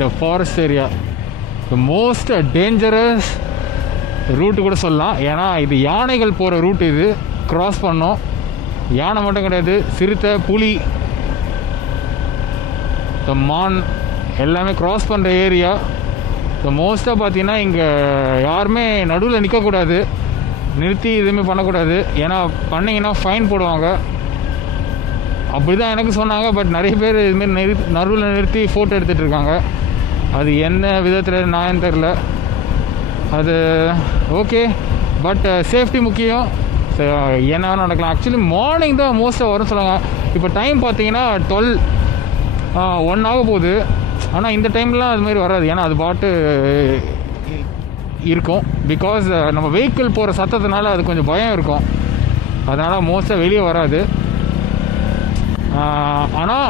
இந்த forest area the most dangerous route கூட சொல்லலாம். ஏன்னா இது யானைகள் போகிற ரூட், இது க்ராஸ் பண்ணோம். யானை மட்டும் கிடையாது, சிறுத்தை, புலி, த மான் எல்லாமே க்ராஸ் பண்ணுற ஏரியா. ஸோ மோஸ்ட்டாக பார்த்தீங்கன்னா இங்கே யாருமே நடுவில் நிற்கக்கூடாது, நிறுத்தி எதுவுமே பண்ணக்கூடாது. ஏன்னா பண்ணிங்கன்னா ஃபைன் போடுவாங்க. அப்படி தான் எனக்கு சொன்னாங்க. பட் நிறைய பேர் இதுமாரி நடுவில் நிறுத்தி ஃபோட்டோ எடுத்துகிட்டு இருக்காங்க. அது என்ன விதத்தில் நான் தெரில. அது ஓகே, பட் சேஃப்டி முக்கியம். என்ன நடக்கலாம். ஆக்சுவலி மார்னிங் தான் மோஸ்ட்டாக வரும் சொல்லுவாங்க. இப்போ டைம் பார்த்தீங்கன்னா 12:01 ஆக போகுது. ஆனால் இந்த டைம்லாம் அதுமாரி வராது. ஏன்னா அது பாட்டு இருக்கும். பிகாஸ் நம்ம வெஹிக்கிள் போகிற சத்தத்தினால அது கொஞ்சம் பயம் இருக்கும். அதனால் மோஸ்ட்டாக வெளியே வராது. ஆனால்